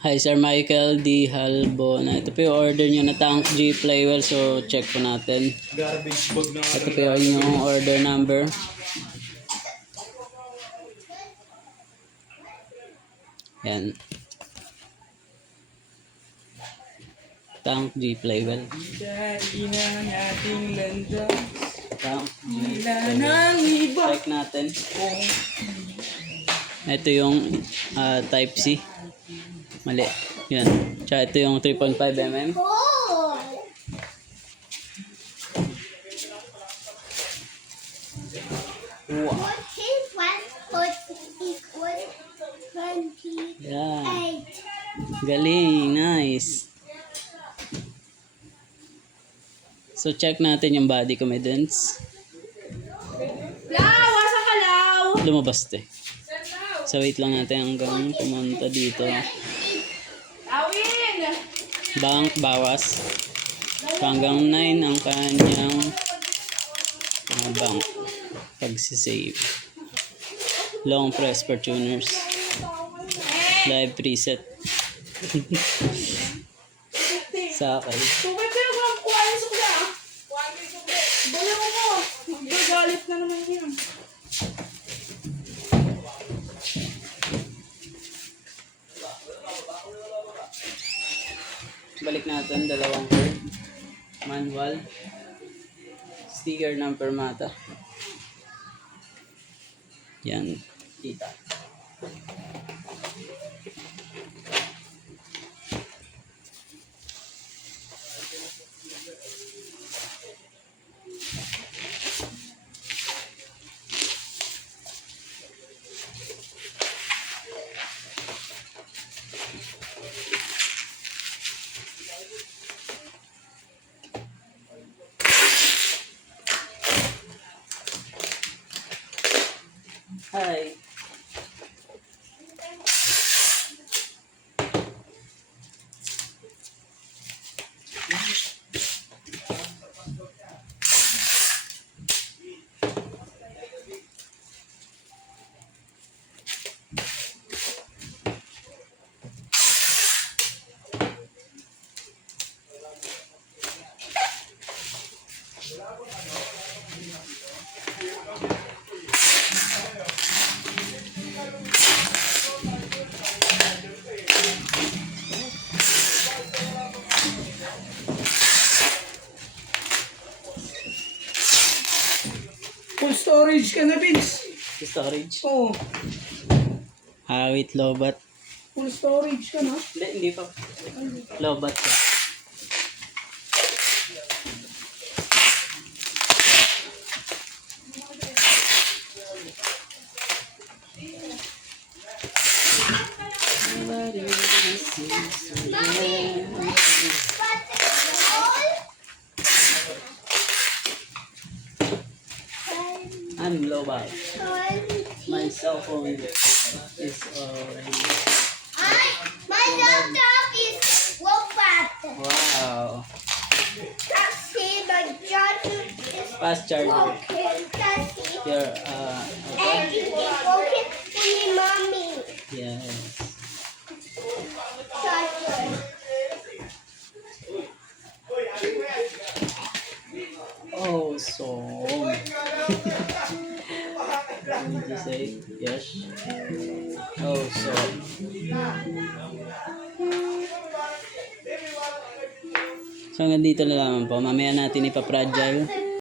Hi Sir Michael D. Halbona. Ito po yung order nyo na tank G Flywheel. So check po natin. Garbage bag na. Ito po yung order number. Yan. Tank G Flywheel. Dari ng ating landas. Tank G Wala Flywheel. nang iba. Check natin. Ito yung type C. Mali. Yan. Tsaka ito yung 3.5 mm. Wow. Yan. Galing. Nice. So check natin yung body confidence. Wasak ka law! Lumabas to eh. So wait lang natin hanggang pumunta dito. Awin! Bank bawas. Hanggang 9 ang kanyang bank. Pagsisave. Long press for tuners. Live preset. Sa akin. Tubig kayo ba? Kuhain sa kuya. Bala mo mo. Magagalit na naman yun. Balik natin dalawang card. Manual. Sticker ng permata. Yan. Kita. Hi. Full storage ka na, Vince. Storage. Oo. Hawit lobat. Full storage ka na. Hindi pa. Lobat ka. I'm lobat. My cell phone is already. My laptop is robot. Wow. Kasi my charger is Fast charger. broken. Kasi Your okay. everything broken. Only mommy Yes. charger. Oh, so. Did you say yes? Oh, so. So hanggang dito na lamang po. Mamaya natin ipapragile